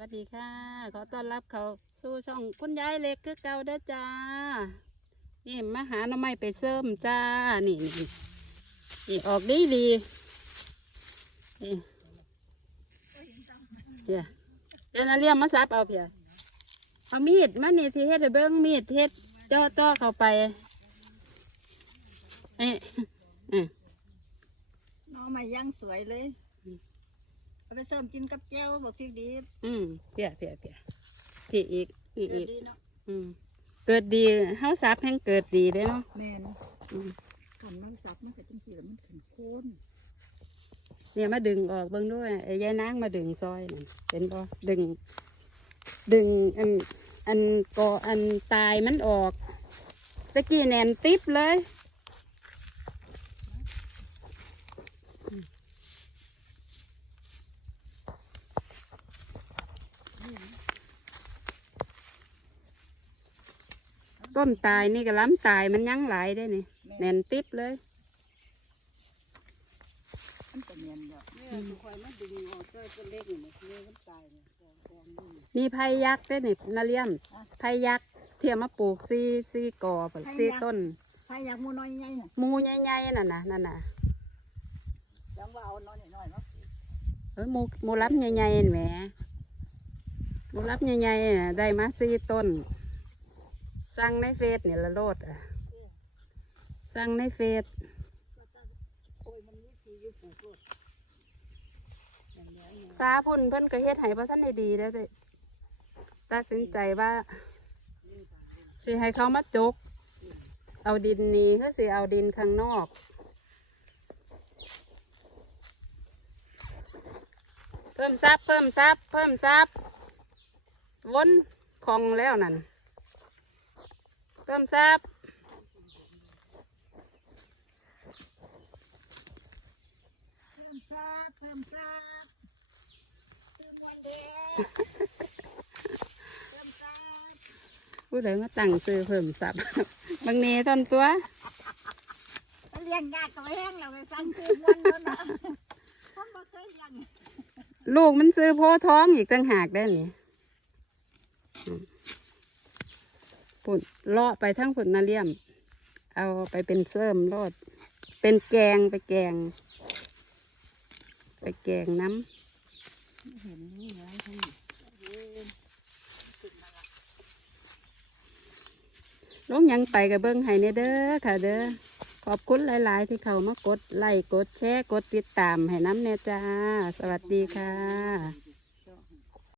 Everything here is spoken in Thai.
วัสดีค่ะ ขอต้อนรับเขาสู่ช่องคุณยายเล็กคือเก่าเด้อจ้า นี่มาหาหน่อไม้ไปเสริมจ้า นี่นี่นี่ออกดีดีนี่เดี๋ยวเดี๋ยวนาเรียมมาซับเอาเพียเอามีดมานี่สิเฮ็ดเบิ้งมีดเฮ็ดจ่อต่อเข้าไปเอ๊ะเอ๊ะน้องมาย่างสวยเลย เอาไปเสริมกินกับเจ้าบอกพริกดีอืมเพียเพียเพียพี่อีกพี่เกิอีดกดีเนาะอืมเกิดดีเฮาซับแห่งเกิดดีเด้เนาะแมนอืมขันน้องสับมันก็จังสีแล้วมันแข็งโคนเนี่ยมาดึงออกเบิ่งด้วยไอ้ยายนางมาดึงซอยนั่นเห็นบ่ดึง ดึงอันอันกออันตายมันออกตะกี้แหนนติบเลย ต้นตายนี่ก็ล้ำตายมันยังหลายได้นี่แหนนติบเลยมันจะเนียนเดียวคอยมาดึงออกก็เป็นเล็กอยู่เนี่ยมันตายนี่ไผ่ยักษ์ได้นี่นาเลียมไผ่ยักษ์เทียมมาปลูกซีซีกอพุ่นซีต้นใครอยากหมูน้อยใหญ่น่ะหมูใหญ่ๆนั่นน่ะนั่นน่ะยังว่าเอาน้อยน้อยๆเนาะเออหมูหมูรับใหญ่ๆนั่นแหมหมูรับใหญ่ๆน่ะได้มาซีต้น สั่งในเฟซเนี่ยละโลดอะสั่งในเฟซโอ้ยมันมีสีอยู่ปลูกโลดซาพุ่นเพิ่นก็เฮ็ดให้พระท่านได้ดีแล้วเด้ตัดสินใจว่าสิให้เขามาจก เอาดินนี้คือสิเอาดินข้างนอกเพิ่มซับเพิ่มซับเพิ่มซับวนของแล้วนั่น เพิ่มซับเพิ่มซับเพิ่มซับเพิ่มวันเดย์เพิ่มซับผู้ใดมาตั้งซื้อเพิ่มซับบางเนท่อนตัวไปเลี้ยงยากตัวแห้งเราไปสั่งซื้อมันแล้วนะคนบ่เคยเลี้ยงลูกมันซื้อโพธิ์ท้องอีกต่างหากได้นี่อืม ปุ่นเลาะไปทั้งปุ่นนาเลียม เอาไปเป็นเสริมโลดเป็นแกงไปแกง ไปแกงน้เห็นนี่ไงพี่ำลงยังไปกับเบิ้งให้เนเด้อค่ะเด้อขอบคุณหลาย ๆ ที่เขามากดไลค์กดแชร์กดติดตามให้น้ำเนจ้า สวัสดีค่ะ